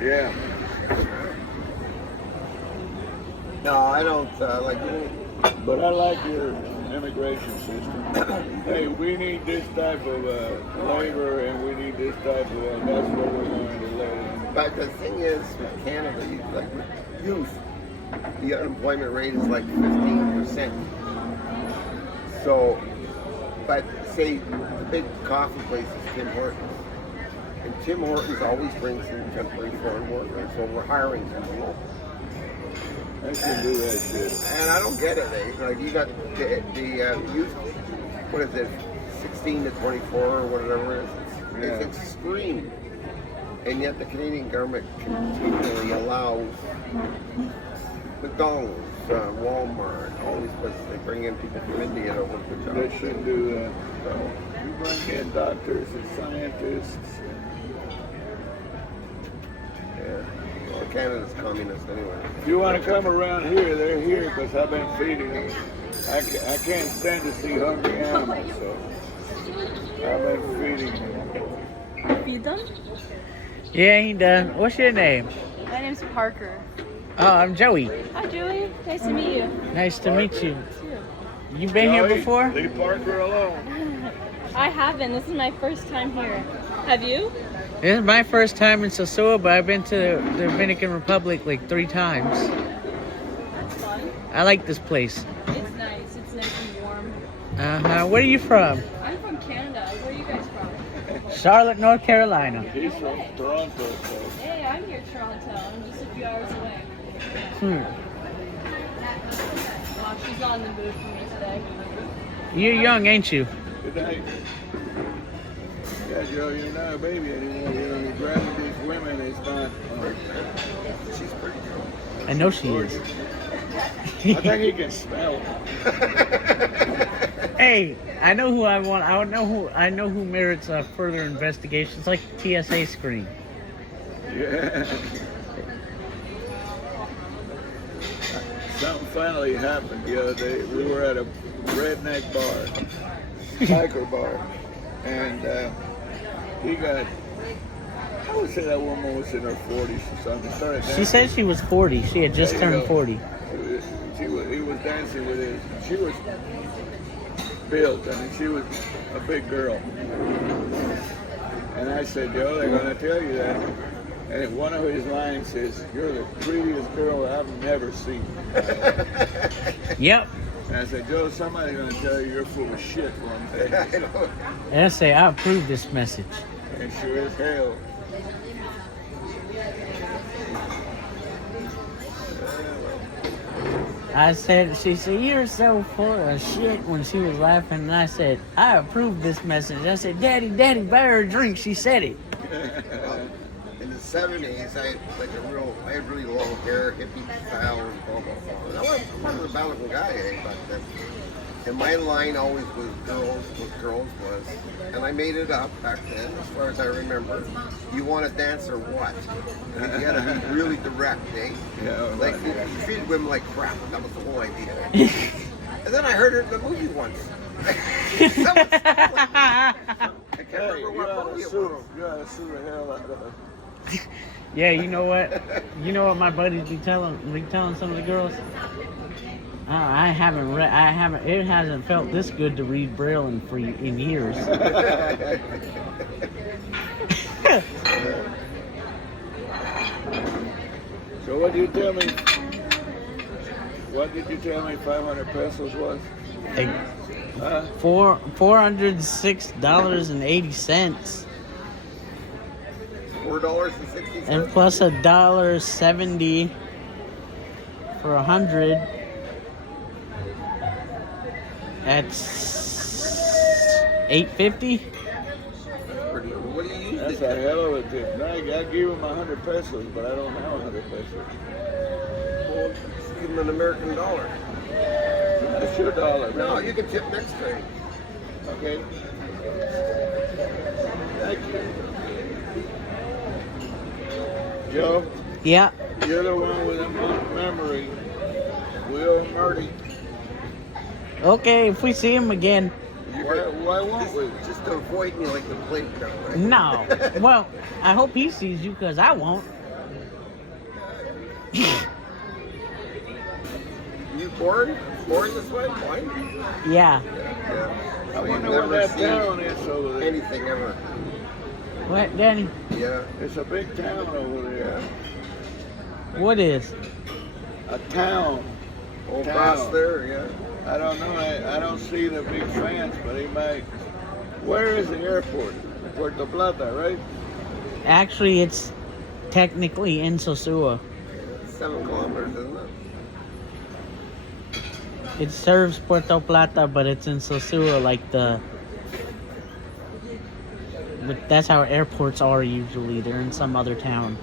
Yeah. No, I don't like. But I like your immigration system. Hey, we need this type of labor and we need this type of, that's what we're going to let in. But the thing is, with Canada, like with youth, the unemployment rate is like 15%. So, but say the big coffee place is Tim Hortons. And Tim Hortons always brings in temporary foreign workers, so we're hiring people. I can do that shit. And I don't get it, eh? Like you got the youth, what is it, 16 to 24 or whatever it is. It's extreme. And yet the Canadian government continually allows McDonald's, Walmart, all these places, they bring in people from India to work the job. They should do that. So you bring in doctors and scientists. Yeah. Well, Canada's communist anyway. If you want to come around here, they're here because I've been feeding them. I can't stand to see hungry animals, so I've been feeding them. Feed them? Yeah, he does. What's your name? My name's Parker. Oh, I'm Joey. Hi, Julie. Nice to meet you. Nice to meet you. Too. You been here Joey, before? Leave Parker alone. I haven't. This is my first time here. Have you? This is my first time in Sosua, but I've been to the Dominican Republic like 3 times. That's fun. I like this place. It's nice. It's nice and warm. Where are you from? I'm from Canada. Where are you guys from? Charlotte, North Carolina. He's from Toronto, so. Hey, I'm here, Toronto. I'm just a few hours away. Wow, she's on the mood for me today. You're young, ain't you? Good night. Yeah, Joe, you're not a baby anymore. You're grabbing these women. It's not. She's pretty cool. I know she is. I think he can smell. Hey, I know who I want. I know who merits a further investigation. It's like a TSA screen. Yeah. Something finally happened the other day. We were at a redneck bar, tiger bar, and he got. I would say that woman was in her 40s or something. Started She dancing. said she was 40. She had just There you turned go. 40. He was dancing with his. She was built. I mean, she was a big girl. And I said, Joe, they're going to tell you that. And one of his lines is, "You're the prettiest girl I've never seen." Yep. And I said, Joe, somebody's going to tell you you're full of shit one day. I know. And I say, I approve this message. And sure as hell. I said, she said, you're so full of shit when she was laughing. And I said, I approve this message. I said, Daddy, buy her a drink. She said it. In the 70s, I had really long hair, hippie style, and blah, blah, blah. And I wasn't a Balagan guy, back then. And my line always was girls, what girls was. And I made it up back then, as far as I remember. You want to dance or what? And you got to be really direct, eh? Yeah, Like, right. you treated women like crap. That was the whole idea. And then I heard her in the movie once. I can't Hey, remember you what ought movie to it sue was. him. You ought to sue the hell out of him. Yeah, you know what? You know what my buddies be telling some of the girls? I haven't, it hasn't felt this good to read Braille in years. So what did you tell me? What did you tell me 500 pesos was? Like, Huh? $406.80. $4.60. And plus $1.70 for 100. That's $8.50. What do you use? That's a hell of a tip. Now, I gave him 100 pesos, but I don't have 100 pesos. Well, just give them an American dollar. That's your dollar. No, man. you can tip next time. Okay. Thank you. Joe, Yeah. you're the one with a memory. Will Murdy. Okay, if we see him again. Why won't we? Just to avoid me like the plague, right? No. Well, I hope he sees you because I won't. You born this way? Blind? Yeah. Yeah. I So you've wonder where never that seen town is over there. anything ever. What, Danny? Yeah. It's a big town over there. What is? A town. Old Town. boss there, yeah. I don't know. I don't see the big fence, but he might. Where is the airport? Puerto Plata, right? Actually, it's technically in Sosua. 7 kilometers, isn't it? It serves Puerto Plata, but it's in Sosua, like the. But that's how airports are usually. They're in some other town.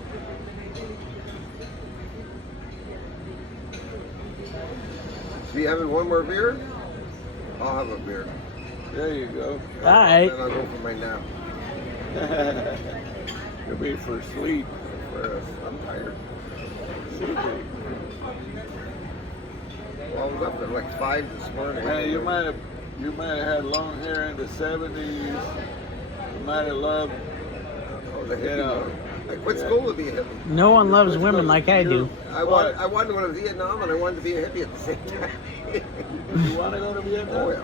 So you having one more beer? I'll have a beer. There you go. All right. Then I'll go for my nap. Could be for sleep. I'm tired. Sleepy. Well, I was up at like 5 this morning. Man, you might have had long hair in the '70s. You might have loved. Oh, the You hippie know, one. I quit yeah. school to be a hippie. No one loves women like I do. I wanted to go to Vietnam and I wanted to be a hippie at the same time. You want to go to Vietnam? Oh, yeah.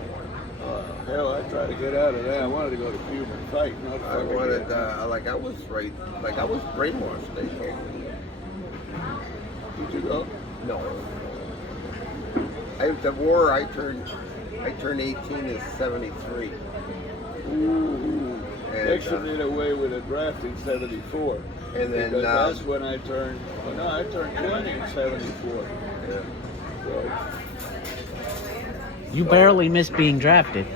Hell, I tried to get out of that. I wanted to go to Cuba and fight. Not I fucking wanted, Vietnam. I was right, I was brainwashed. They told me. Did you go? No. The war, I turned 18 in '73. Ooh. And, Nixon did away with a draft in '74. And then, Because that's when I turned. Well, no, I turned 20 in '74. Yeah. So, You barely missed being drafted.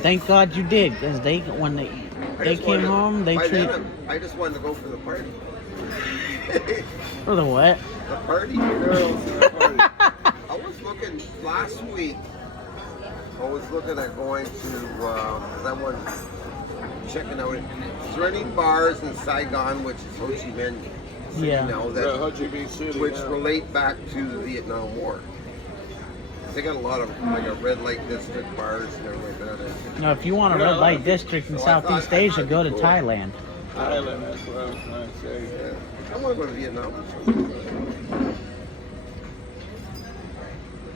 Thank God you did, because when they I just came wanted- home, they by treated then, I just wanted to go for the party. for the what? The party. girls in the party. I was looking last week. I was looking at going to because I was checking out. Is there any bars in Saigon, which is Ho Chi Minh City Yeah. now, The that Ho Chi Minh City. which now. relate back to the Vietnam War? They got a lot of like a red light district bars and everything like that. No, if you want a red light district in So I thought- Southeast I Asia, thought go to it'd be cool. Thailand. Island, that's what I was trying to say. Yeah. I want to go to Vietnam.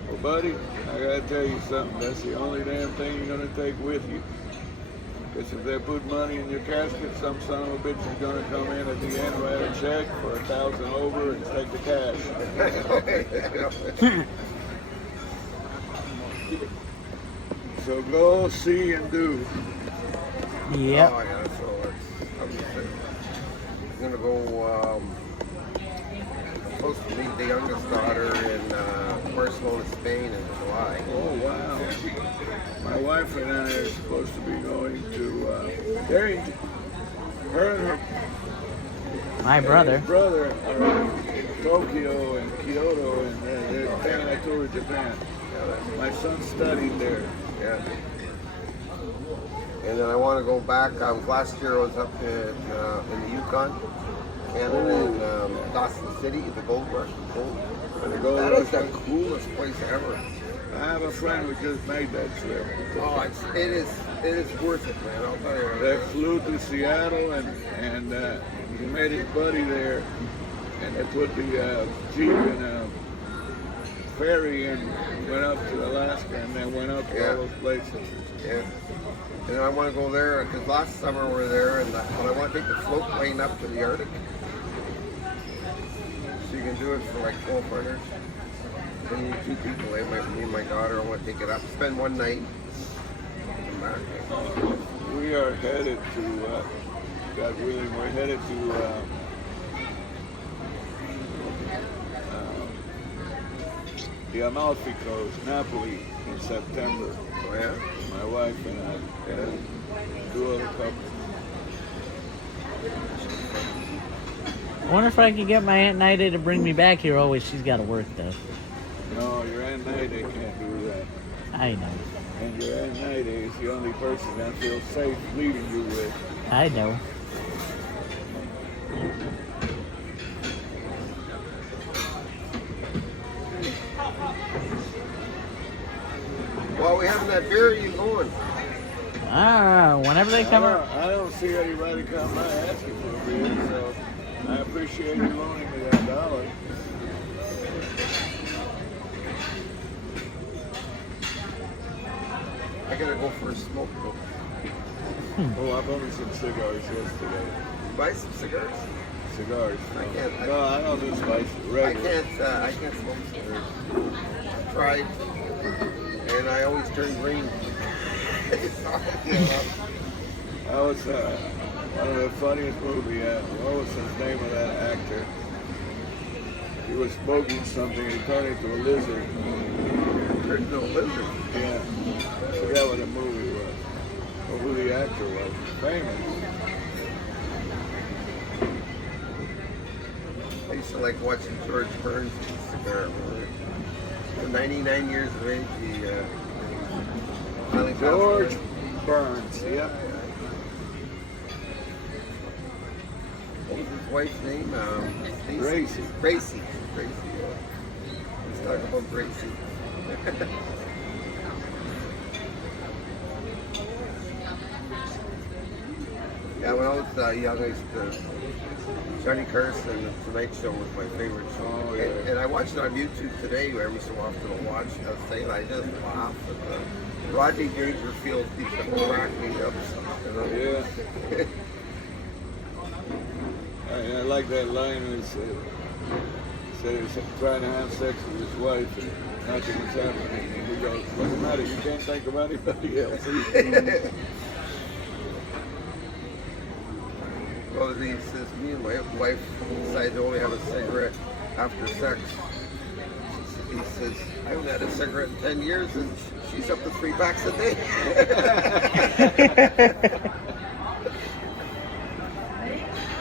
Well, buddy, I gotta tell you something. That's the only damn thing you're gonna take with you. Because if they put money in your casket, some son of a bitch is gonna come in at the end, write a check for 1,000 over, and take the cash. So go see and do. Yep. Oh, yeah, so I'm gonna go. I'm supposed to meet the youngest daughter in Barcelona, Spain in July. Oh wow! My wife and I are supposed to be going to. Her and her My brother. his brother are in Tokyo and Kyoto, and they're taking a tour of Japan. My son studied there. Yeah. And then I want to go back. Last year I was up in the Yukon, Canada, in Dawson City, the gold rush. The gold That is rush. the coolest place ever. I have a friend who just made that trip. Oh, it is worth it, man. I'll tell you. They flew to Seattle and he met his buddy there, and they put the Jeep in a ferry and went up to Alaska and then went up to all those places. Yeah. And I want to go there because last summer we were there, but I want to take the float plane up to the Arctic. So you can do it for like 1,200. And you 2 people, me and my daughter. I want to take it up, spend one night, come back. We are headed to, God willing, we're headed to the Amalfi Coast, Napoli, in September. Oh yeah? My wife and I, and 2 other couples. I wonder if I could get my Aunt Nida to bring me back here. Always, she's got to work though. No, your Aunt Naida can't do that. I know. And your Aunt Naida is the only person I feel safe leaving you with. I know. While we having that beer, you going? Whenever they come up. I don't see anybody come by asking for a beer, so I appreciate you loaning me that dollar. I gotta go for a smoke though. Oh, I bought me some cigars yesterday. Buy some cigars. Cigars. I can't. No, I don't do spicy. Regular. I can't smoke cigars. I've tried, and I always turn green. That was one of the funniest movies. What was the name of that actor? He was smoking something and he turned into a lizard. Turned into a lizard. Yeah. I forgot what the movie was. Or who the actor was. Famous. I used to like watching George Burns eat cigar. For 99 years of age, he finally passed George away. Burns. Yep. What was his wife's name? Gracie. Gracie. Gracie. Let's talk about Gracie. Yeah, when I was young, I used to. Johnny Carson and The Tonight Show was my favorite show. Oh, yeah. And I watched it on YouTube today every so often I'll watch it. I'll say, and I just laugh at the Rodney Dangerfield used to crack me up. You know? Yeah. I like that line where he said he was trying to have sex with his wife and nothing was happening. And he goes, what's the matter? You can't think of anybody else. Well, he says, me and my wife decided to only have a cigarette after sex. He says, I haven't had a cigarette in 10 years and she's up to 3 packs a day.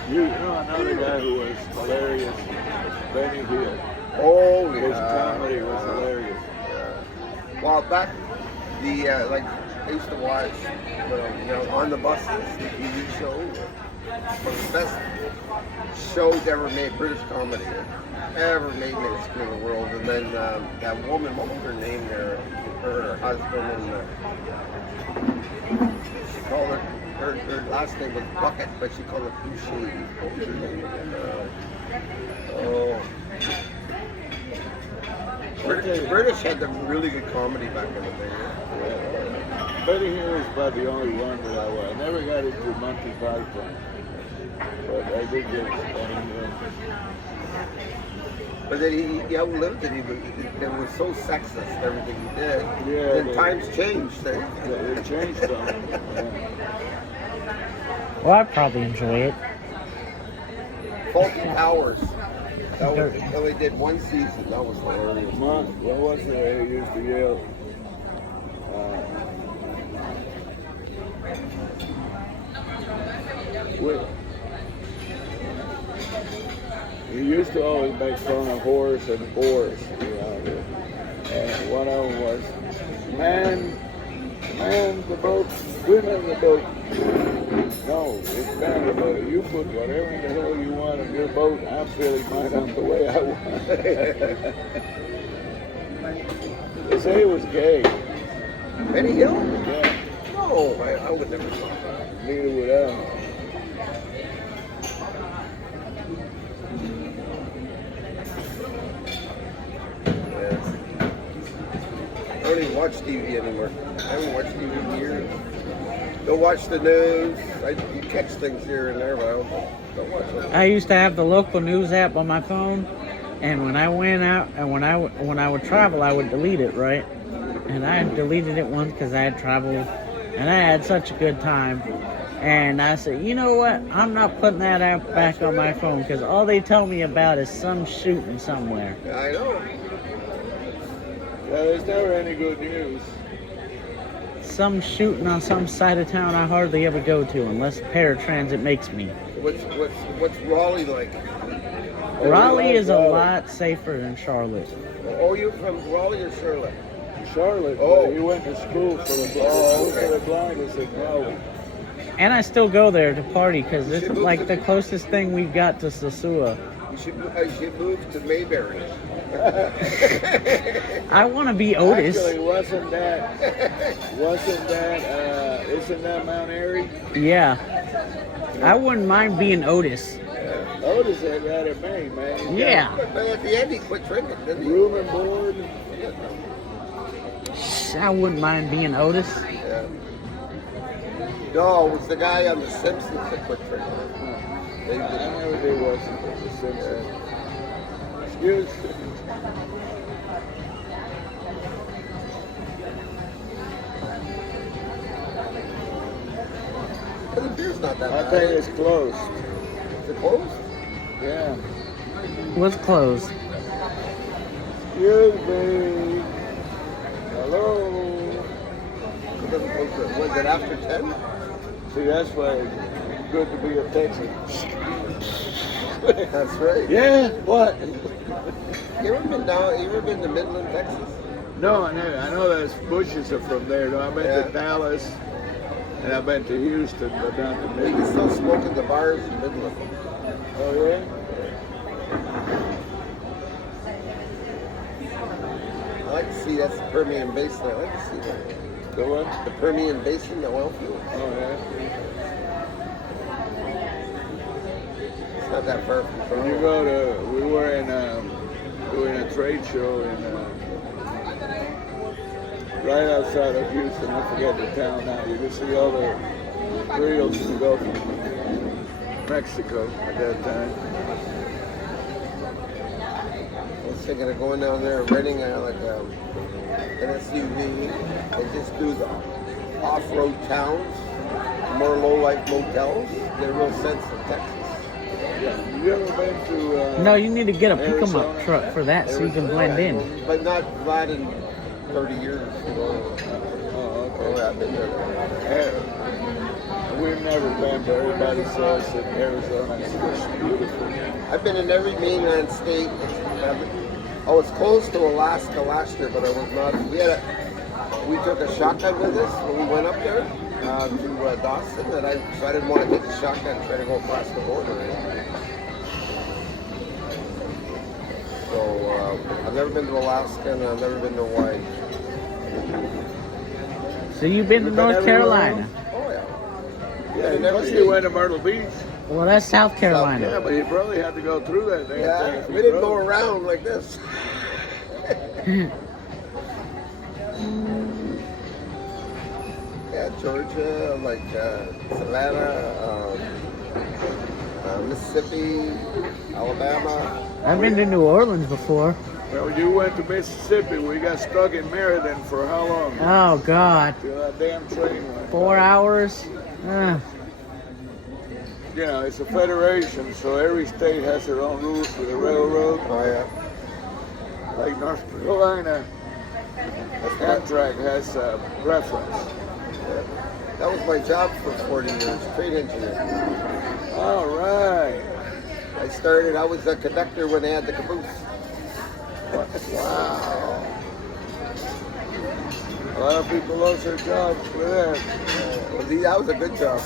You know another guy who was hilarious, Benny Hill. Oh, His comedy was hilarious. Well, back like I used to watch, on the buses, the TV show. One of the best shows ever made, British comedy, ever made in the history of the world. And then that woman, what was her name there? Her husband, and she called her last name was Bucket, but she called it Boucher. What was her name again? British had the really good comedy back in the day. Benny Hill was about the only one that I was. I never got into Monty Python, but I did get Benny Hill. But then he outlived it. It was so sexist, everything he did. Yeah, Then times changed. It changed them. Well, I probably enjoy it. Faulty Towers. That was, they only did one season. That was hilarious. What was it they used to yell? He used to always make fun of horse and boars around here. And one of them was, man the boat, women the boat. No, it's man the boat. You put whatever in the hell you want on your boat, I'm filling mine on the way I want. They say he was gay. Benny Hill? Yeah, No, I would never thought that. neither would I. Yes. I don't even watch TV anymore. I haven't watched TV in years. Don't watch the news. You catch things here and there, but I don't watch them. I used to have the local news app on my phone, and when I went out and when I would travel, I would delete it, right? And I deleted it once because I had traveled, and I had such a good time. And I said, you know what? I'm not putting that app back on my phone because all they tell me about is some shooting somewhere. I know. Yeah, there's never any good news. Some shooting on some side of town I hardly ever go to unless paratransit makes me. What's Raleigh like? Raleigh is a lot safer than Charlotte. Oh, you're from Raleigh or Charlotte? Charlotte, Oh. he went to school for the blind. Oh, okay. For the blind is in Raleigh. And I still go there to party because this is like the closest thing we've got to Sosua. You should move to Mayberry. I want to be Otis. Actually, isn't that Mount Airy? Yeah. I wouldn't mind being Otis. Otis had that at Maine, man. He Yeah. But at the end, he quit drinking, got didn't he? room and board. I wouldn't mind being Otis. Yeah. No, it was the guy on The Simpsons that quit drinking. I never did watch The Simpsons. Excuse me. But the beer's not that I bad. think it's closed. Is it closed? Yeah. Was closed. Excuse me. Hello. It doesn't close to, was it after 10? See, that's why it's good to be a Texan. That's right. Yeah, what? You ever been to Midland, Texas? No, I know those bushes are from there. No, I've been Yeah. to Dallas, and I've been to Houston, but not to You can Midland. still smoke in the bars in Midland. Oh, yeah? I like to see that's the Permian Basin. I like to see that. The what? The Permian Basin, the oil field. Oh, yeah. It's not that far from When you Toronto. go to, we were in doing a trade show in right outside of Houston. I forget the town now. You can see all the grills in the Gulf of Mexico at that time. I was thinking of going down there and renting an SUV and just do the off-road towns, more low-life motels, get a real sense of Texas. Yeah. You ever been to? No, you need to get a pick 'em Arizona? up truck for that so you can blend in. But not in 30 years. Oh, Oh, okay. yeah, I've been there. Yeah. We've never been, but everybody says that Arizona is just beautiful. I've been in every mainland state. I was close to Alaska last year, but I was not. We took a shotgun with us when we went up there to Dawson, so I didn't want to take the shotgun and try to go across the border. So I've never been to Alaska and I've never been to Hawaii. So you've been to You been North everywhere Carolina. Oh yeah. Yeah, I've never plus seen- you went to Myrtle Beach. Well, that's South Yeah, Carolina. but you probably had to go through that thing. Yeah, we didn't go around like this. Yeah, Georgia, like Savannah, Mississippi, Alabama. I've been to New Orleans before. Well, you went to Mississippi. We got stuck in Meriden for how long? Oh, God. Till that damn train went. 4 hours? You know, it's a federation, so every state has their own rules for the railroad. Oh yeah. Like North Carolina, Amtrak has a preference. That was my job for 40 years, train engineer. All right. I was a conductor when they had the caboose. Wow. A lot of people lost their jobs for that. That was a good job.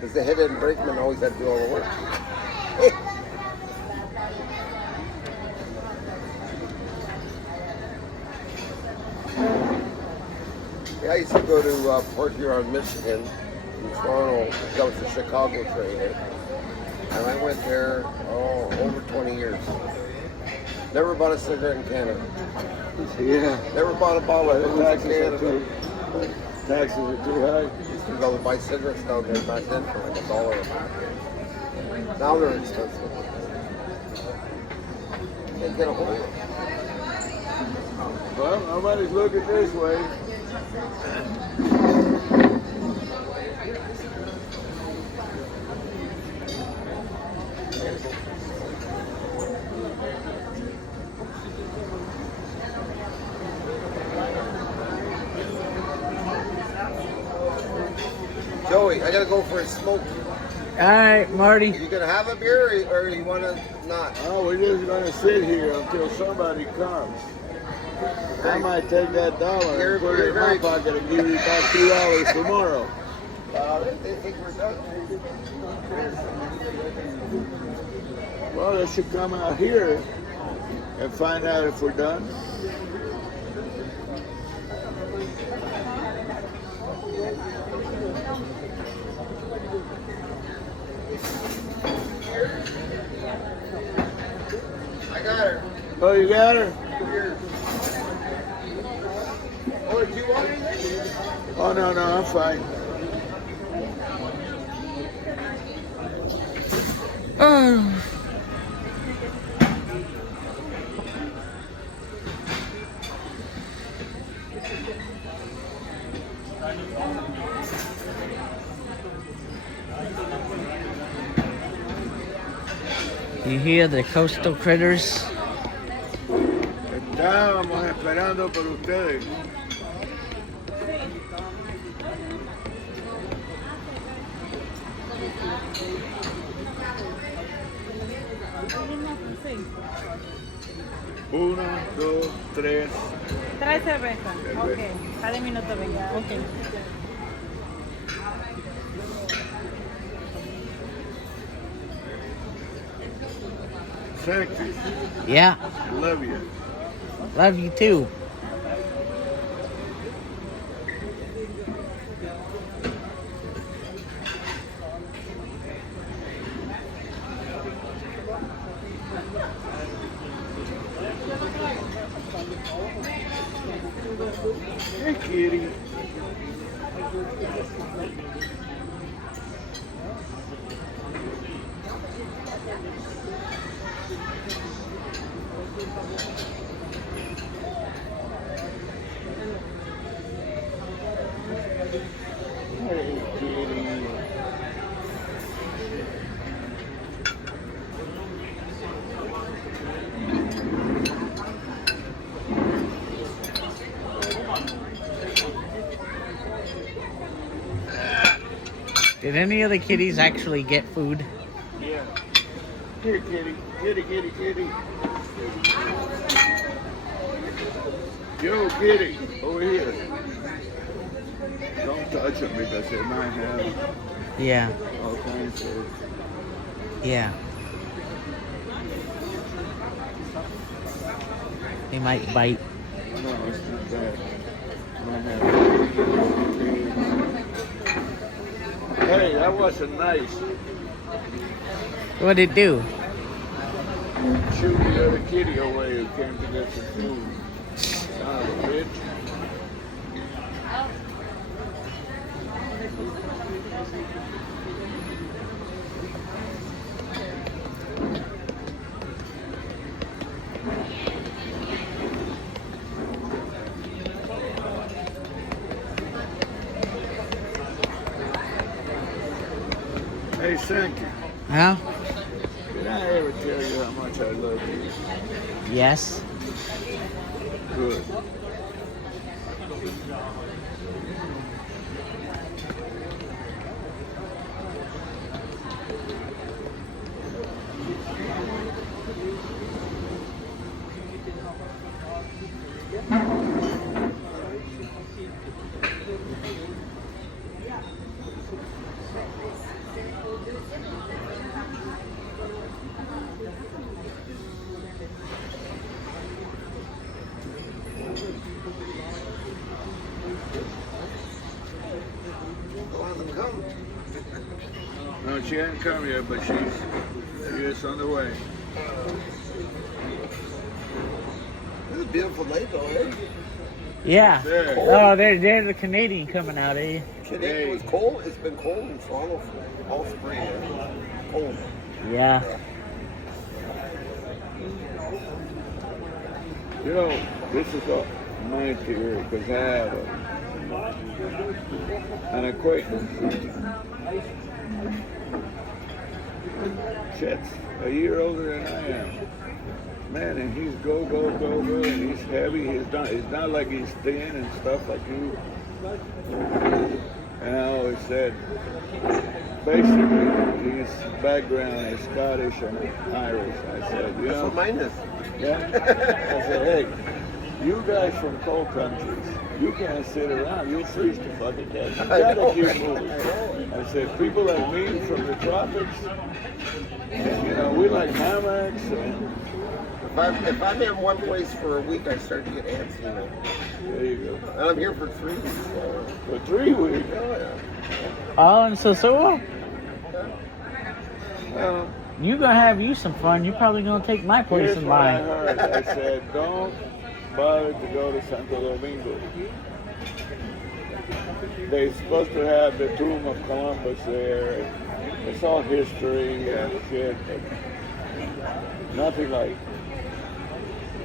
Because the head end brakeman always had to do all the work. Yeah, I used to go to Port Huron, Michigan, in Toronto. That was the Chicago train. And I went there, over 20 years. Never bought a cigarette in Canada. Yeah. Never bought a bottle of booze in Taxes are Canada. taxes are too high. Used to go buy cigarettes down there back then for like $1 a pack. Now they're expensive. Can't get a hold of them. Well, nobody's looking this way. Joey, I gotta go for a smoke. All right, Marty. You gonna have a beer or you wanna not? Oh, we're just gonna sit here until somebody comes. I might take that dollar You're and put it in my very- pocket and give you about $2 tomorrow. They think we're done. Well, they should come out here and find out if we're done. got her. Oh, you got her? Oh, do you want anything? Oh, no, I'm fine. Oh. You hear the coastal critters? Estábamos esperando por ustedes. Uno, dos, tres. Trae cerveza. Ok. Cada minuto venga. Ok. Thank you. Yeah, Love you. love you too. Hey, kitty. Hey, kitty. Did any of the kitties actually get food? Yeah. Here, kitty. Kitty. Yo, kitty. Over here. Don't touch them because they might have Yeah, all kinds of... yeah. They might bite. No, it's not bad. Might have... Hey, that wasn't nice. What'd it do? Shoot the other kitty away who came to get some food. Son of a bitch. Hey, thank you. Huh? Did I ever tell you how much I love you? Yes. Good. No, she hasn't come yet, but she is on the way. This is a beautiful lake, though, eh? Yeah. There. Oh, there's the Canadian coming out, eh? Today it was cold. It's been cold in Toronto for all spring. Cold. Yeah. You know, this is what my theory, because I have an acquaintance. Chet's a year older than I am. Man, and he's go, and he's heavy. He's not like he's thin and stuff like you. And I always said, basically, his background is Scottish and Irish. I said, you That's know, what mine is. yeah. I said, hey, you guys from cold countries, you can't sit around. You'll freeze to fucking death. You gotta keep moving. I said, people like me from the tropics, you know, we like hammocks. And If I'm in one place for a week, I start to get antsy. You know? there you go. And I'm here for 3 weeks. So. For 3 weeks. Oh, yeah. Oh, and so. Well, You gonna have you some fun. You're probably gonna take my place Here's in what I line. heard. I said, don't bother to go to Santo Domingo. They're supposed to have the tomb of Columbus there. It's all history and shit, but nothing like,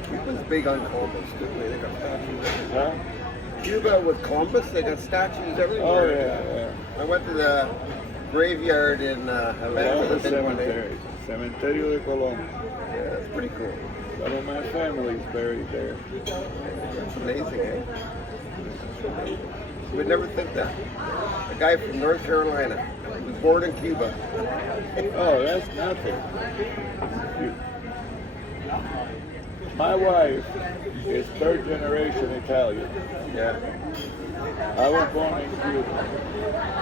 Cuba's big on Columbus, too. They got statues everywhere. huh? Cuba with Columbus, they got statues everywhere. Oh, yeah. I went to the graveyard in Havana. The I've been one day. cemetery, Cementerio de Colón. Yeah, it's pretty cool. Some of my family's buried there. It's amazing, eh? You would never think that. A guy from North Carolina was born in Cuba. Oh, that's nothing. My wife is third generation Italian. Yeah. I was born in Cuba.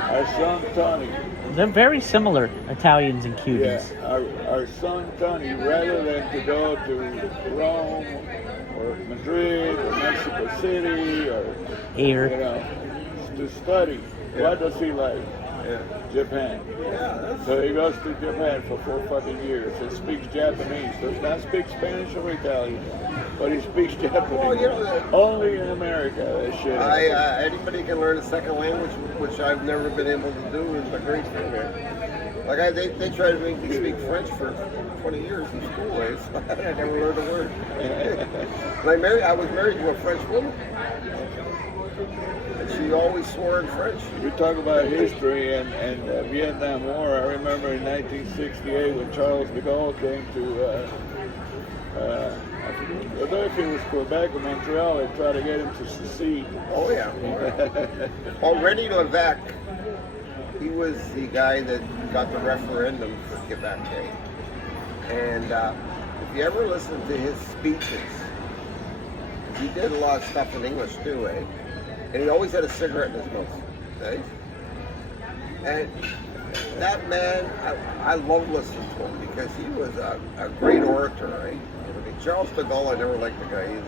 Our son Tony, They're very similar, Italians and Cubans. our son Tony, rather than to go to Rome or Madrid or Mexico City or Here. to study, what does he like? Yeah. Japan. So he goes to Japan for 4 fucking years and speaks Japanese. Does not speak Spanish or Italian, but he speaks Japanese. Well, you know, only in America, that shit. Anybody can learn a second language, which I've never been able to do, is a great thing, man. Like they tried to make me speak French for 20 years in school, eh? So I never learned a word. I was married to a French woman, and she always swore in French. You talk about history and the Vietnam War. I remember in 1968 when Charles de Gaulle came to, I don't know if it was Quebec or Montreal, they tried to get him to secede. Oh yeah. Already Levesque, he was the guy that got the referendum for Quebec, eh? And if you ever listen to his speeches, he did a lot of stuff in English too, eh? And he always had a cigarette in his mouth, eh? And that man, I love listening to him because he was a great orator, right? Charles de Gaulle, I never liked the guy. He's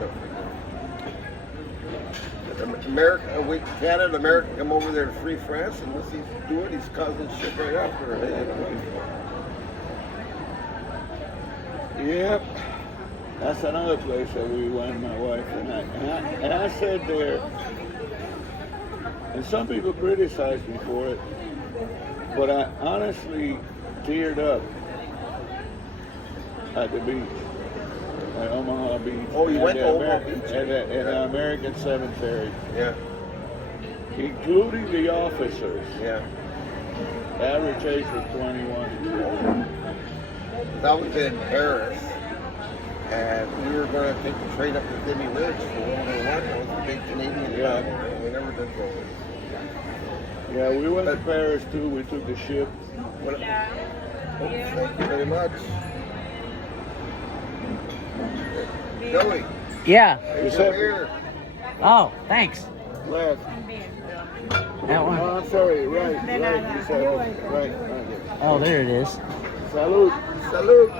Canada and America come over there to free France, and once he's doing, he's causing shit right after it. Yep. That's another place that we went, my wife and I. And I said there, and some people criticized me for it, but I honestly teared up at the beach, at Omaha Beach. Oh, you went to Omaha In Beach? the American Cemetery, Yeah, including the officers. yeah. The average age was 21. That was in Paris, and we were going to take the train up to Vimy Ridge for World War I. That was a big Canadian Yeah. battle, and we never did go. Yeah, we went to Paris too. We took the ship. What, thank you very much. Joey, Yeah. you said- here. Oh, thanks. Left. That Oh, one. I'm sorry. Right. De Right. nada. You said You're it. welcome. Right. Oh, there it is. Salud. Salute.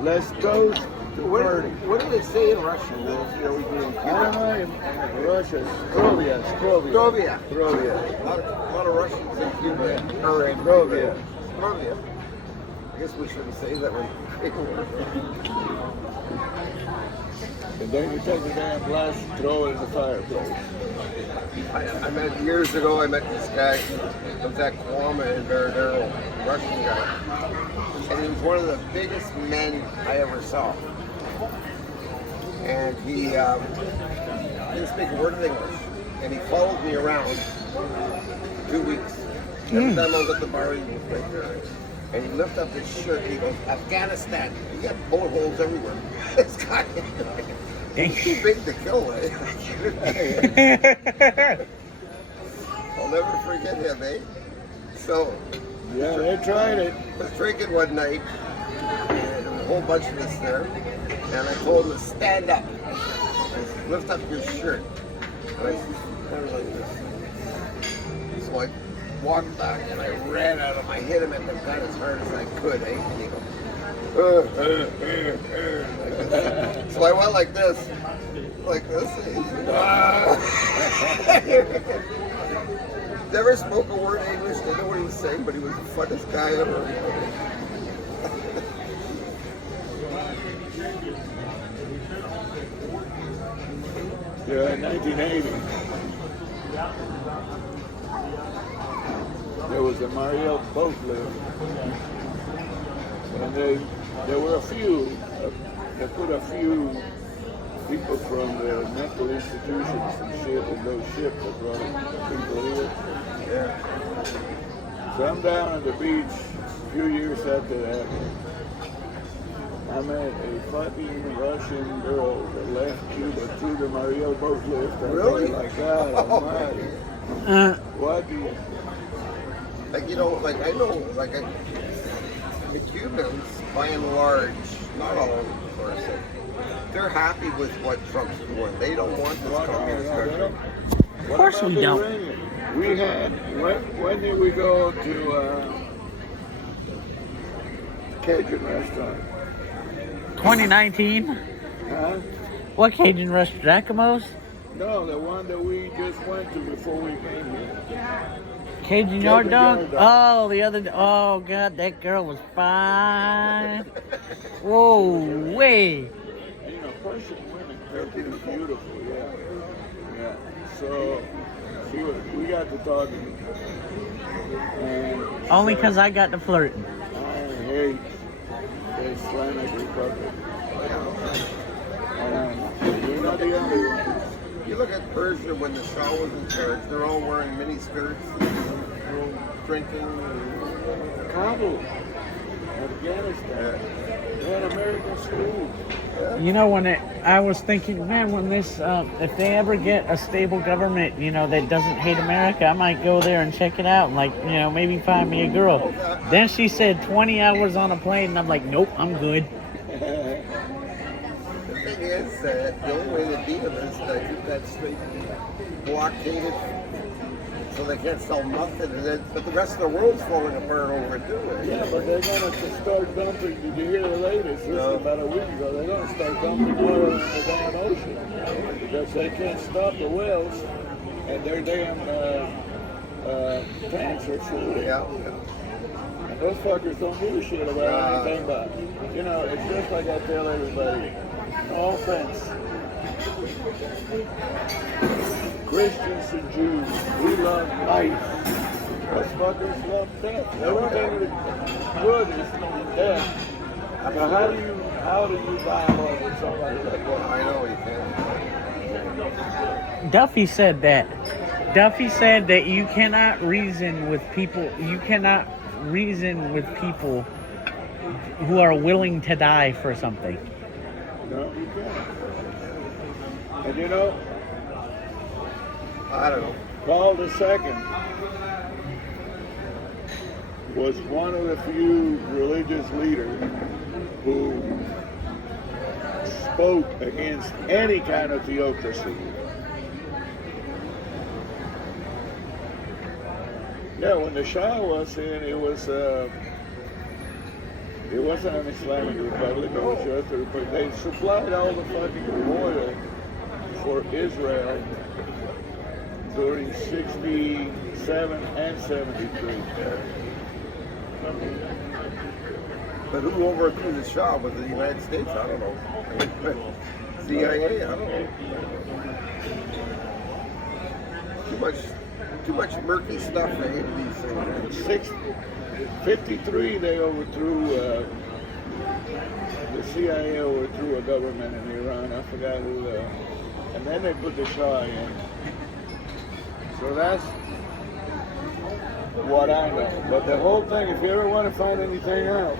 Let's toast to Birdie. What do they say in Russian? You know, we do in I don't know in Russia. Skrovia. Skrovia. Skrovia. A lot of Russians in Cuba. Or in Skrovia. Skrovia. I guess we shouldn't say that one. And then you take the damn glass, throw it in the fireplace. I met years ago. I met this guy. It was at Kwame in Veradero, Russian guy, and he was one of the biggest men I ever saw. And he didn't speak a word of English, and he followed me around for 2 weeks. Every time I was at the bar, he was right there. And he lifted up his shirt. He goes, "Afghanistan." He got bullet holes everywhere. This guy. He's too big to kill, eh? I'll never forget him, eh? So, Yeah, they tried it. I was drinking one night, and there was a whole bunch of us there, and I told him to stand up. I said, "Lift up your shirt." And I said, "Kind of like this." So I walked back, and I ran at him. I hit him at the gun as hard as I could, eh? And he goes, like this. So I went like this. Never spoke a word of English, didn't know what he was saying, but he was the funnest guy ever. Yeah, in 1980. There was a Mariel boat lift. And there were a few, they put a few people from the mental institutions and shit in those ships that brought people here. Yeah. So I'm down on the beach a few years after that. I met a fucking Russian girl that left Cuba through the Mariel boat lift. I Really? was like, God almighty. What do you... Like, you know, like I know, like the Cubans, by and large, not all of them, of course, they're happy with what Trump's doing. They don't want this communist country. Of course we don't. We had, when did we go to Cajun restaurant? 2019. Huh? What Cajun restaurant? Jacomos? No, the one that we just went to before we came here. Cajun Yard Dog? Oh, the other. Oh, God, that girl was fine. Whoa, way. You know, Persian women are beautiful, yeah. Yeah. So, we got to talking. And Only because I got to flirting. I hate the Islamic Republic. And you're not the only one. You look at Persia when the Shah was in charge, they're all wearing mini skirts, drinking. Kabul, Afghanistan, they had American schools. You know, I was thinking, man, when this, if they ever get a stable government, you know, that doesn't hate America, I might go there and check it out and, like, you know, maybe find me a girl. Then she said 20 hours on a plane, and I'm like, nope, I'm good. The thing is, the only way to beat them is to keep that street blockaded so they can't sell nothing. And then, but the rest of the world's falling apart over it, too. Yeah, but they're going to start dumping. Did you hear the latest? This is about a week ago. They're going to start dumping oil in the damn ocean because they can't stop the whales, and their damn tanks are full. Yeah. And those fuckers don't give a shit about anything but, you know, it's just like I tell everybody. No offense. Christians and Jews, we love life. Those fuckers love death. Everything that's good is death. So how do you dialogue with somebody like that? I know you can. Duffy said that. Duffy said that you cannot reason with people. You cannot reason with people who are willing to die for something. No, you can't. And you know, I don't know. Paul II was one of the few religious leaders who spoke against any kind of theocracy. Yeah, when the Shah was in, it wasn't an Islamic republic, it was just a republic. They supplied all the fucking oil for Israel during 67 and 73. But who overthrew the Shah? Was it the United States? I don't know. CIA? I don't know. Too much murky stuff in these things. 53, they overthrew, the CIA overthrew a government in Iran. I forgot who, and then they put the Shah in. So that's what I know. But the whole thing, if you ever want to find anything else,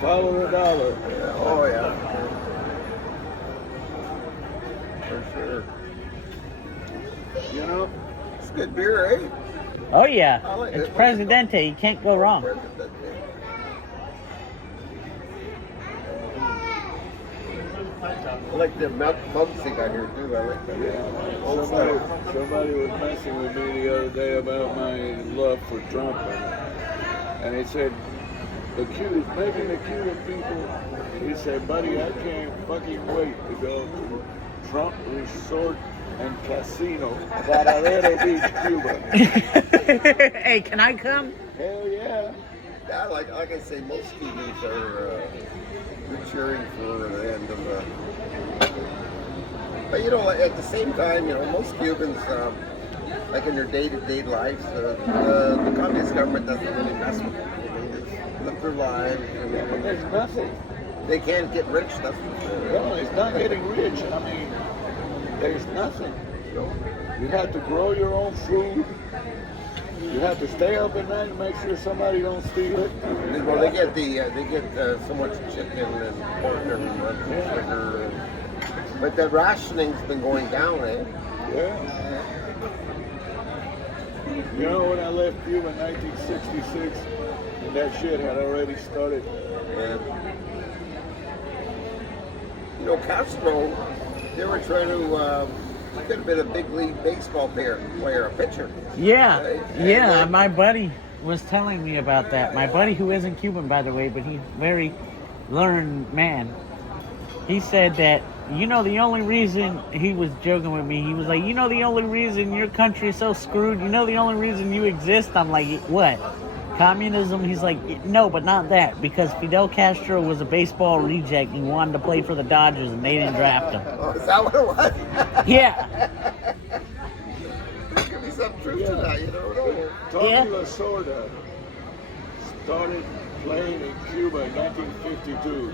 follow the dollar. Oh, yeah. For sure. You know? It's good beer, eh? Oh yeah, it's Presidente. You can't go wrong. I like the bugs they got here too. I like that. Yeah. Old stuff. Somebody was messing with me the other day about my love for Trump, and he said, making the Cuban people, he said, buddy, I can't fucking wait to go to Trump Resort and Casino, Varadero Beach, Cuba. Hey, can I come? Hell yeah. Yeah, like I say, most Cubans are cheering for the end of But you know, at the same time, you know, most Cubans, like in their day-to-day lives, the communist government doesn't really mess with them. They just live their lives. But there's nothing. They can't get rich, that's for sure. No, it's not getting rich. I mean, there's nothing. You have to grow your own food. You have to stay up at night and make sure somebody don't steal it. Well, they get so much chicken and pork and sugar. But the rationing's been going down, eh? Yeah. You know, when I left Cuba in 1966, and that shit had already started. Yeah. You know, Castro, they were trying to could have been a big league baseball player, a pitcher. Yeah, Right? yeah. And, My buddy was telling me about that. My buddy, who isn't Cuban, by the way, but he's very learned man. He said that, you know, the only reason, he was joking with me, he was like, you know, the only reason your country is so screwed, you know, the only reason you exist? I'm like, what? Communism? He's like, no, but not that, because Fidel Castro was a baseball reject and he wanted to play for the Dodgers and they didn't draft him. oh, is that what it was? Yeah. There could be some truth to that, you know. Tony Yeah. Lasorda started playing in Cuba in 1952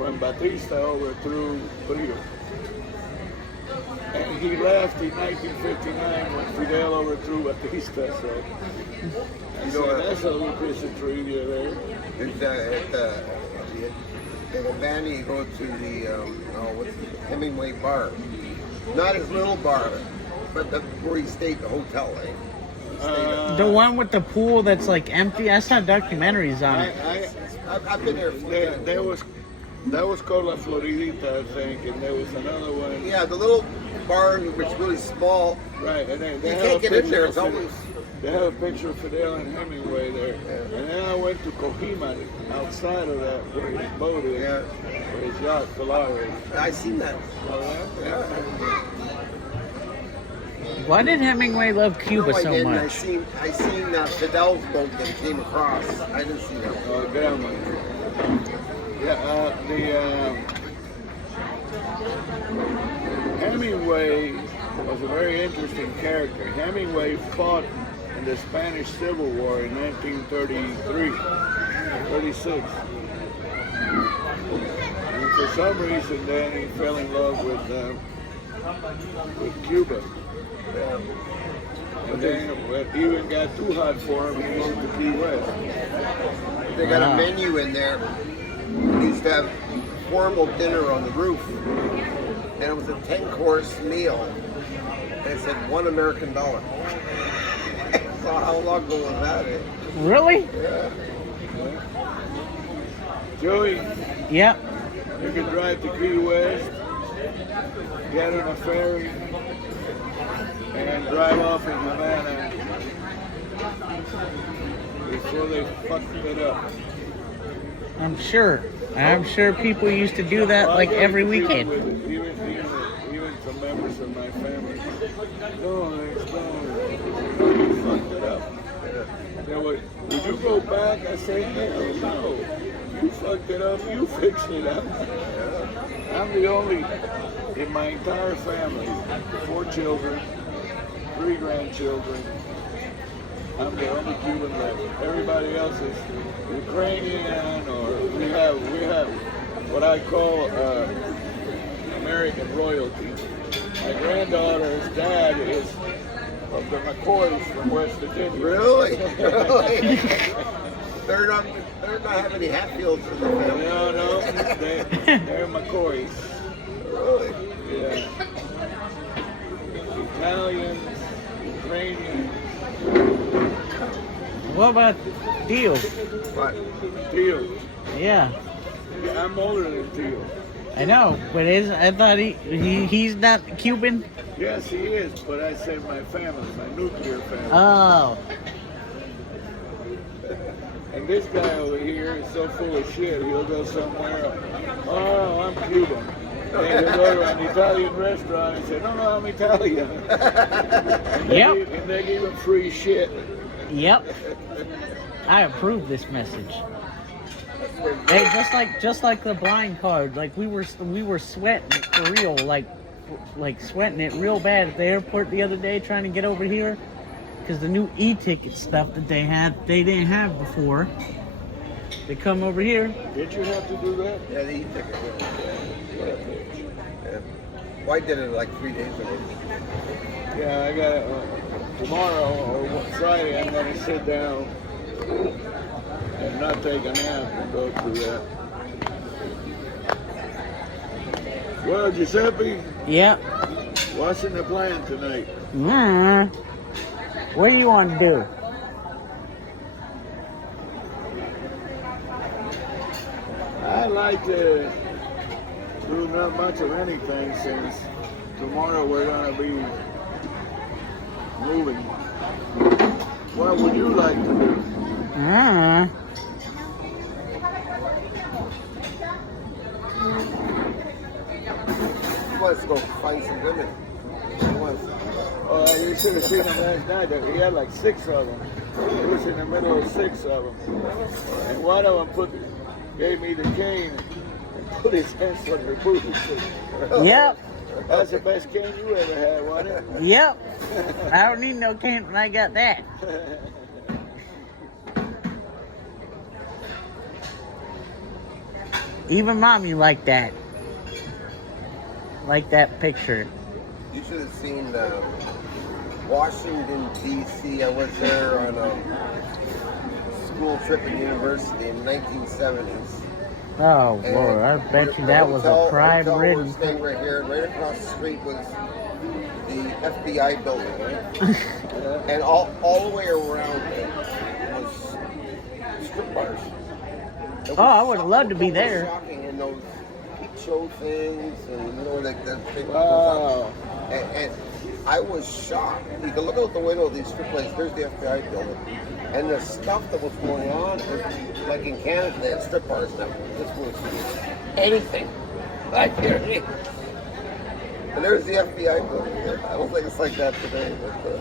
when Batista overthrew Fidel. And he left in 1959 when Fidel overthrew Batista. So You know, that's a little piece of trivia there. in Havana, you go to the Hemingway bar. Not his little bar, but where he stayed, the hotel, eh? The one with the pool that's like empty. I saw documentaries on it. I've been there. That was called La Floridita, I think, and there was another one. Yeah, the little bar which is really small. Right, and they You have can't a get in picture there. of It's always. They have a picture of Fidel and Hemingway there. And then I went to Kohima, outside of that, where his boat is, Yeah. where his yacht, Pilar is. I seen that. Yeah. Why did Hemingway love Cuba No, I so didn't. I much? seen Fidel's boat that came across. I didn't see that. Grandma. Yeah, Hemingway was a very interesting character. Hemingway fought in the Spanish Civil War in 1933, 36. And for some reason then he fell in love with Cuba. And then it even got too hot for him, he moved to Key West. They got Wow. a menu in there. We used to have formal dinner on the roof, and it was a 10-course meal. And it said $1 American. So how long ago was that? Really? Yeah. Joey, Yep. you could drive to Key West, get on a ferry, and drive off in Havana before they fucked it up. I'm sure. I'm sure people used to do that like every weekend. Even some members of my family. No, you fucked it up. They would you go back? I say, hell no. You fucked it up, you fix it up. I'm the only, in my entire family, 4 children, 3 grandchildren, I'm the only Cuban left. Everybody else is Ukrainian, or we have what I call American royalty. My granddaughter's dad is of the McCoys from West Virginia. Really? Really? They're not having any Hatfields in the family. No, they're McCoys. Really? Yeah. Italians, Ukrainians, What about Teal? But Teal. Yeah, Yeah, I'm older than Teal. I know, but I thought he's not Cuban. Yes, he is, but I said my family, my nuclear family. Oh, And this guy over here is so full of shit, he'll go somewhere, oh, I'm Cuban. And he'll go to an Italian restaurant and say, no, I'm Italian. And they give him free shit. yep. I approve this message. Hey, just like the blind card, like we were sweating for real, like sweating it real bad at the airport the other day trying to get over here, because the new e-ticket stuff that they didn't have before. They come over here. Did you have to do that? Yeah, the e-ticket. Yeah. Well, I did it like 3 days ago. Yeah, I got tomorrow or Friday. I'm gonna sit down and not take a nap and go through that. Well, Giuseppe, Yep. what's in the plan tonight? What do you want to do? I like to do not much of anything since tomorrow we're gonna be moving. What would you like to do? He wants to go find some women. He wants. You should have seen him last night. He had like 6 of them. He was in the middle of 6 of them. And one of them gave me the cane and put his hands on the boots. Yep. That's the best cane you ever had, wasn't it? Yep. I don't need no cane when I got that. Even mommy liked that. Like that picture. You should have seen Washington, D.C. I was there on a school trip in university in the 1970s. Oh, Lord, I bet you that was a crime We're ridden. staying right here. Right across the street was the FBI building, right? And all the way around it was strip bars. It Oh, I was would have loved to be it was there. Shocking, and those peep show things, and you know, like the thing goes Wow. up. And I was shocked. You can look out the window of these strip places. There's the FBI building, and the stuff that was going on, like in Canada, they had strip bars now. This was anything. Like anything. And there's the FBI building here. I don't think it's like that today, but.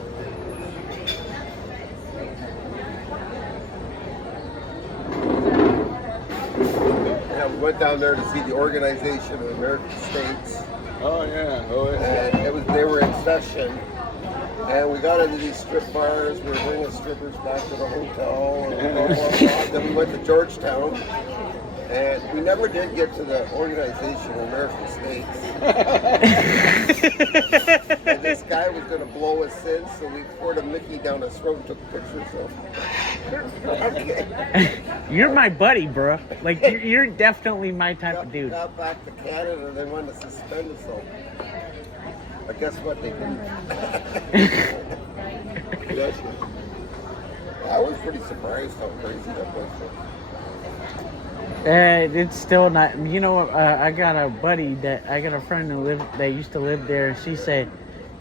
Yeah, we went down there to see the Organization of American States. Oh, yeah. Oh, yeah. And they were in session. And we got into these strip bars. We were bringing strippers back to the hotel. And blah, blah, blah. Then we went to Georgetown. And we never did get to the Organization of American States. And this guy was going to blow us in, so we poured a Mickey down his throat and took pictures of him. You're my buddy, bro. Like, you're definitely my type of dude. Got back to Canada, and they wanted to suspend us all. But guess what? They didn't. I was pretty surprised how crazy that place was. It's still not. You know, I got a friend that used to live there, and she said,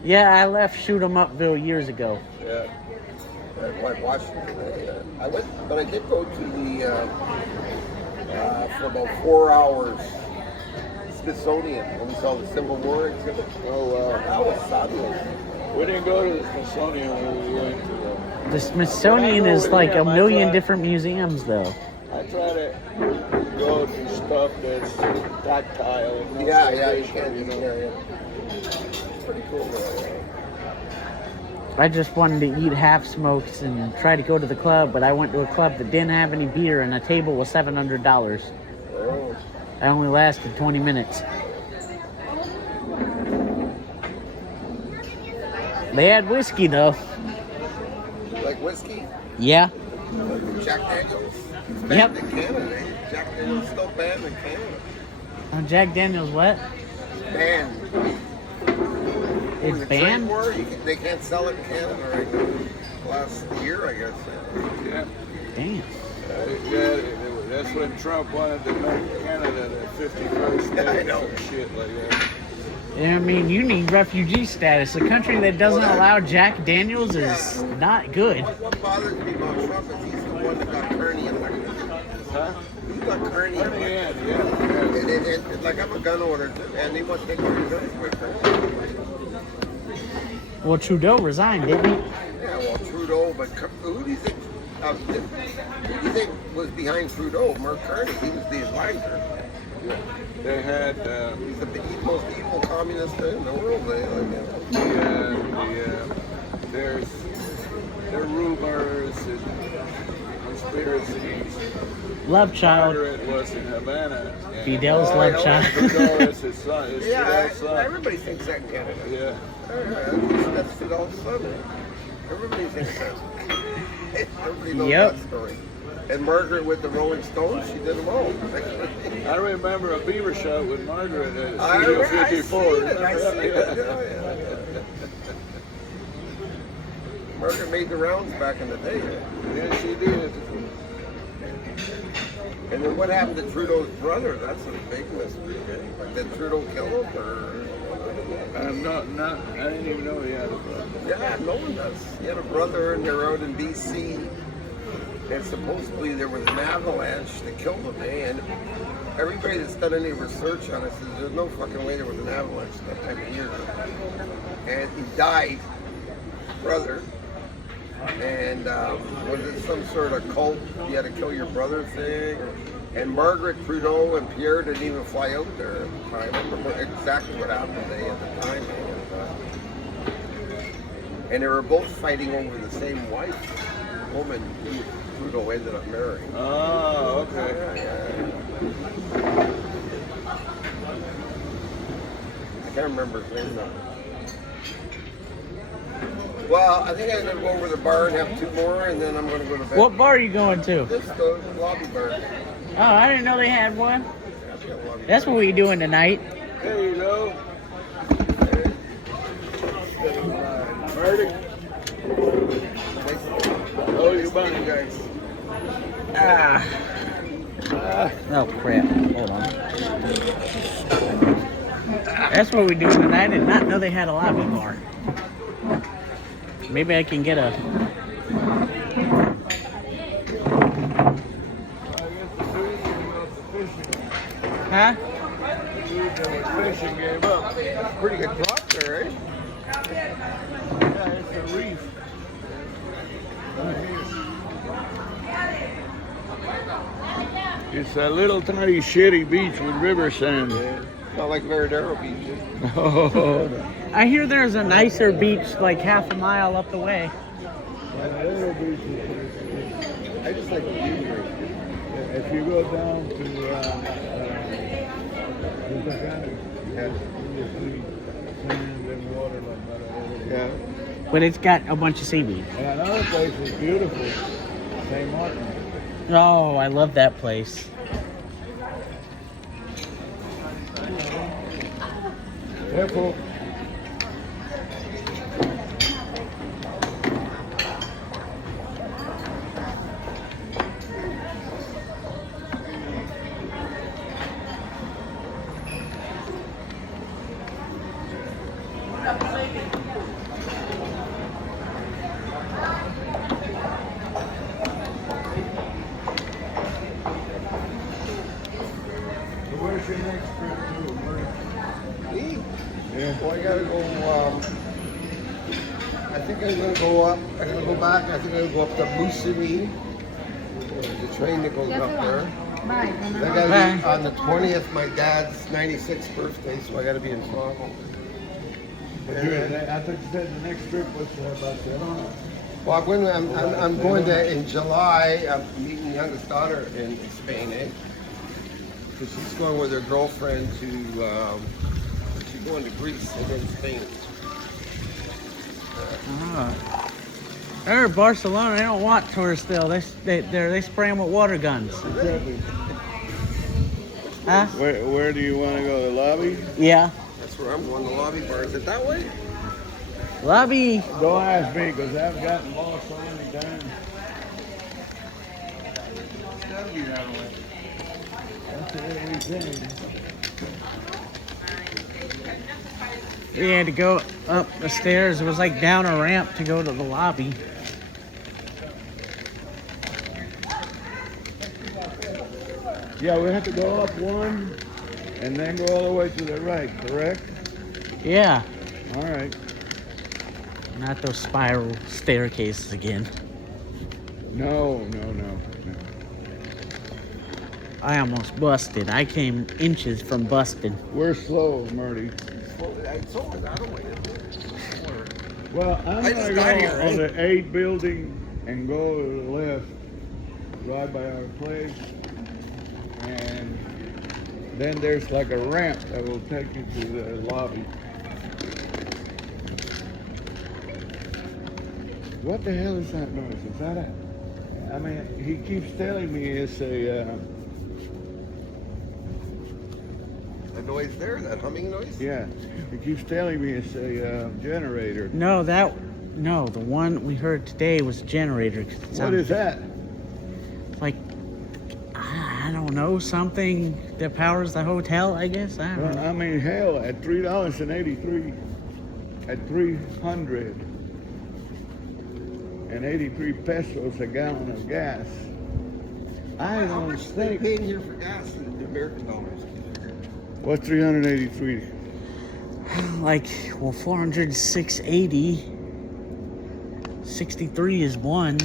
"Yeah, I left Shoot 'em Upville years ago." Yeah. Like Washington. I went, but I did go to the for about 4 hours Smithsonian when we saw the Civil War exhibit. Oh, wow. That was fabulous. We didn't go to the Smithsonian when we went to The Smithsonian is like a million different museums, though. I try to go to stuff that's tactile. And not Yeah, you sensation, can. you know. It's pretty cool. I just wanted to eat half smokes and try to go to the club, but I went to a club that didn't have any beer, and a table was $700. Oh. I only lasted 20 minutes. They had whiskey, though. Like whiskey? Yeah. Like Jack Daniels? It's banned Yep. in Canada. Eh? Jack Daniels still banned in Canada. Jack Daniels, what? Banned. It's The banned? trade war, they can't sell it in Canada right now. Last year, I guess. Yeah. Damn. Yeah, that's when Trump wanted to make Canada the 51st state. I know. Some shit like that. I mean, you need refugee status. A country that doesn't allow Jack Daniels is not good. What bothers me about Trump is he's the one that got Kearney elected. Huh? He got Kearney In the elected. end, yeah. And like I'm a gun owner, and they want to take Kearney away from me. Well, Trudeau resigned, didn't he? Yeah, well, Trudeau, but who do you think Who do you think was behind Trudeau? Mark Carney. He was the advisor. Yeah. They had He's the most evil communist in the world. there's rumors and conspiracies. Love child. Margaret was in Havana. And Fidel's love child. Fidel is his son. Is Fidel's son. Everybody thinks that in Canada. Yeah. That's Fidel's son. Everybody thinks that. Everybody knows Yep. that story. And Margaret with the Rolling Stones, she did them all. I remember a beaver shot with Margaret at I Studio seen 54. it. Margaret made the rounds back in the day. Yeah, she did. And then what happened to Trudeau's brother? That's a big mystery. Did Trudeau kill him, or? I'm not. I didn't even know he had a brother. Yeah, no one does. He had a brother, and they're out in BC. And supposedly there was an avalanche that killed him. And everybody that's done any research on it says there's no fucking way there was an avalanche that time of year. And he died, brother. And was it some sort of cult? You had to kill your brother thing? And Margaret Trudeau and Pierre didn't even fly out there at the time. I remember exactly what happened to them at the time. And they were both fighting over the same wife, woman who Trudeau ended up marrying. Oh, okay. I can't remember his name now. Well, I think I'm going to go over to the bar and have 2 more, and then I'm going to go to bed. What bar are you going to? This the lobby bar. Oh, I didn't know they had one. That's what we doing tonight. There you go. Marty. Oh, you bunny guys. Oh crap! Hold on. That's what we doing tonight. I did not know they had a lobby bar. Maybe I can get a. Huh? Fishing gave up. Pretty good crop there, eh? Yeah, it's a reef. It's a little tiny shitty beach with river sand. Not like Veradero Beach. Oh, I hear there's a nicer beach like half a mile up the way. I just like the view here. if you go down to Yeah. sand and water like that. Yeah. But it's got a bunch of seaweed. And another place is beautiful, St. Martin. Oh, I love that place. Careful. Where's your next trip to? Me? Yeah. Well, I gotta go. I think I'm gonna go up. I'm gonna go back. I think I'm gonna go up to Moosonee. The train that goes up there. Bye. I gotta be on the 20th, my dad's 96th birthday, so I gotta be in Toronto. I thought you said the next trip was to Barcelona. Well, I'm going to in July. I'm meeting the youngest daughter in Spain, eh? So she's going with her girlfriend to. She's going to Greece and then Spain. They're in Barcelona. They don't want tourists still. They spray them with water guns. Huh? Where do you want to go? The lobby? Yeah. That's where I'm going. The lobby bar. Is it that way? Lobby. Don't ask me because I've gotten lost so many times. It's gotta be that way. That's the way we came. We had to go up the stairs. It was like down a ramp to go to the lobby. Yeah, we have to go up one and then go all the way to the right, correct? Yeah. All right. Not those spiral staircases again. No. I almost busted. I came inches from busting. We're slow, Marty. It's over that way. Well, I'm I gonna just go got here, on right? the 8 building and go to the left, right by our place, and then there's like a ramp that will take you to the lobby. What the hell is that noise? Is that a? I mean, he keeps telling me it's a. The noise there, that humming noise? Yeah, he keeps telling me it's a generator. No, the one we heard today was a generator. 'Cause it What sounded is that? like, I don't know, something that powers the hotel, I guess. I don't Well, know. I mean, hell, at $3.83, at 383 pesos a gallon of gas, I How don't much they think. paying here for gas in American dollars? What's 383? Like, well, 400, 680. 63 is one.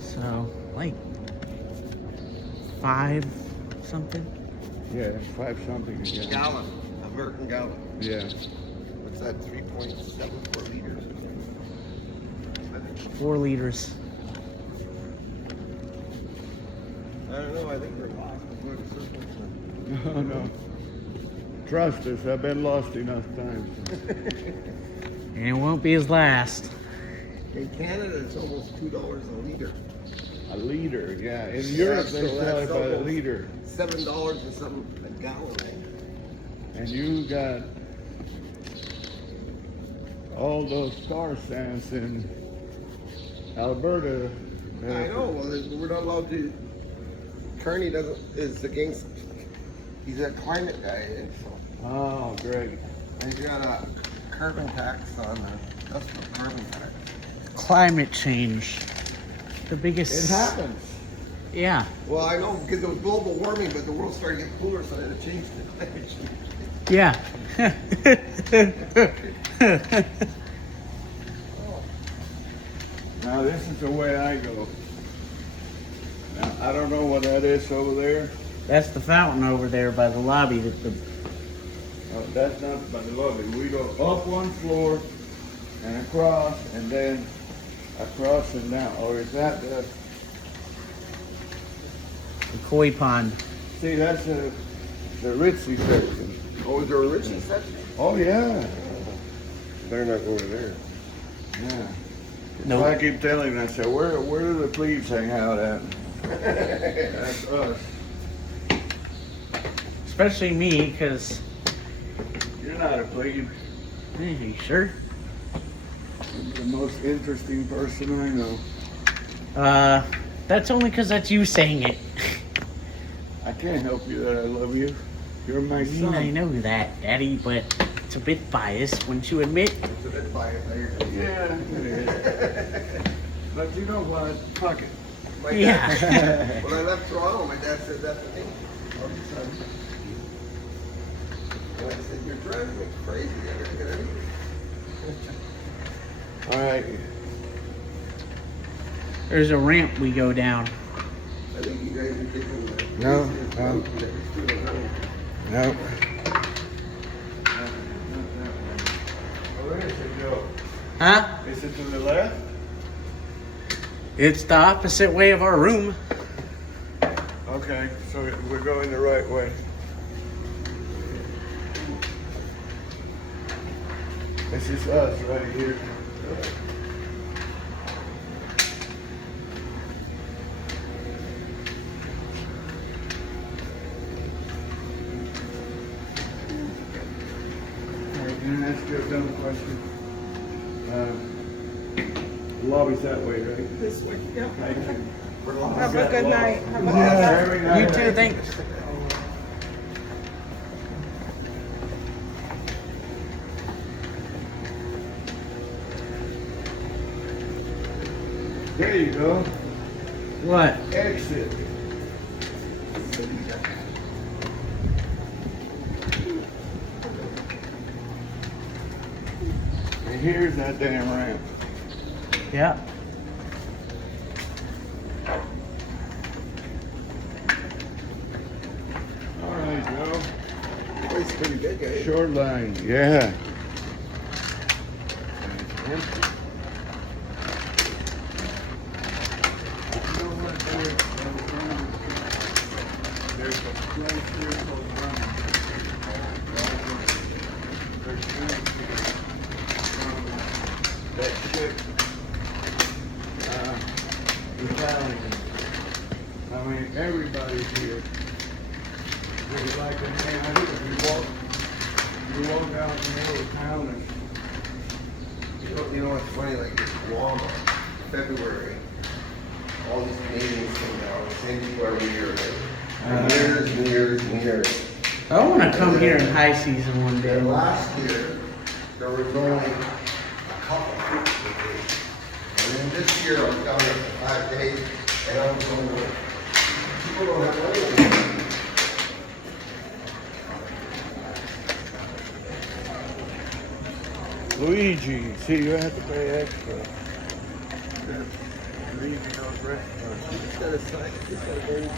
So, like, 5 something. Yeah, 5 something again. Gallon, American gallon. Yeah. What's that, 3.74 liters? I think. 4 liters. I don't know, I think we're lost. We're going in circles. No. Trust us, I've been lost enough times. And it won't be his last. In Canada, it's almost $2 a liter. A liter, yeah. In Europe, they so sell it that's by the almost liter. $7 and something a gallon. And you got all those star sands in Alberta. I know, well, we're not allowed to. Kearney is against, he's a climate guy, and so. Oh, great. And he's got a carbon tax on that's what carbon tax. Climate change. The biggest. It happens. Yeah. Well, I know because it was global warming, but the world started getting cooler, so they had to change the climate change. Yeah. Now, this is the way I go. Now, I don't know what that is over there. That's the fountain over there by the lobby. That's not by the lobby. We go up one floor and across, and then across and down. Or is that the? The koi pond. See, that's the ritzy section. Oh, is there a Richie section? Oh yeah, Better not go over there. yeah. No. So I keep telling him, I said, where do the plebes hang out at? That's us. Especially me, because. You're not a plebe. Hey, you sure? You're the most interesting person I know. That's only because that's you saying it. I can't help you that I love you. You're my I mean, I son. know that, Daddy, but it's a bit biased, wouldn't you admit? It's a bit biased, I hear. Yeah, it is. But you know what? Fuck it. My Yeah. dad, when I left Toronto, my dad said that to me. All the time. And I said, you're driving me crazy. I gotta get out of here. All right. There's a ramp we go down. I think you guys are taking the. No, no. No. Where is it, Joe? Huh? Is it to the left? It's the opposite way of our room. Okay, so we're going the right way. This is us right here. Can I ask you a dumb question? The lobby's that way, right? This way, yeah. Thank you. Have a good night. Have a good Yeah, night. very You nice. too, thanks. There you go. What? Exit. here's that damn ramp. Yeah. All right, Joe. It's pretty big, eh? Short line, yeah. There's a place here called Running. There's that ship, Italian. I mean, everybody's here. It's like a man, you walk out in the middle of town and You know what's funny? Like Guam, February, all these Canadians come down. Same people every year. Like, years and years and years. I want to come here in high season one day. And last year, there was only a couple groups of days. And then this year, I was down there for 5 days, and I was going, people don't have money anymore. Luigi, see, you have to pay extra. Leaving those restaurants. You just gotta sign, you just gotta go.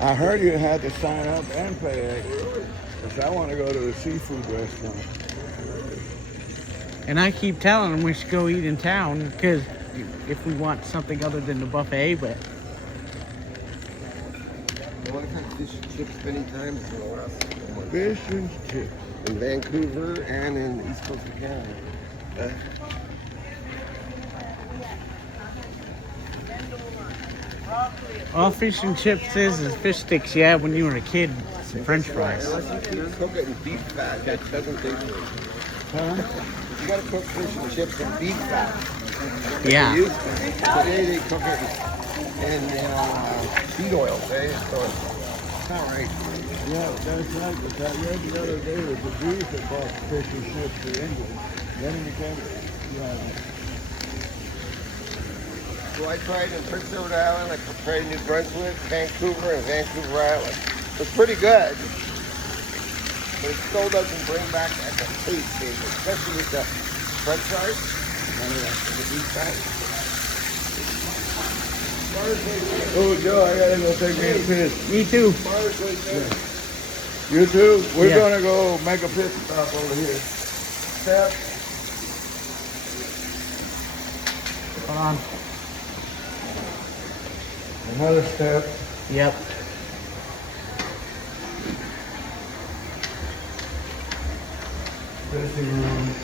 I heard you had to sign up and pay extra. Because I want to go to the seafood restaurant. And I keep telling them we should go eat in town because if we want something other than the buffet, but Well, I've had fish and chips many times in the last month. Fish and chips. In Vancouver and in the East Coast of Canada. all fish and chips is fish sticks you had when you were a kid, some French fries. Unless you cook it in beef fat, that doesn't taste good. Huh? You gotta cook fish and chips in beef fat. Yeah. They used to. Today they cook it in seed oil, eh? So it's not right. Yeah, that's right. But I read the other day that the Jews that bought fish and chips to England. Then it became, So I tried in Prince Edward Island, I tried in New Brunswick, Vancouver, and Vancouver Island. It's pretty good, but it still doesn't bring back that taste, especially with the French fries and the beef fat. Oh, Joe, I gotta go take me a piss. Me too. You too? We're Yeah. gonna go make a pit stop over here. Step. Hold on. Another step. Yep. Dressing room.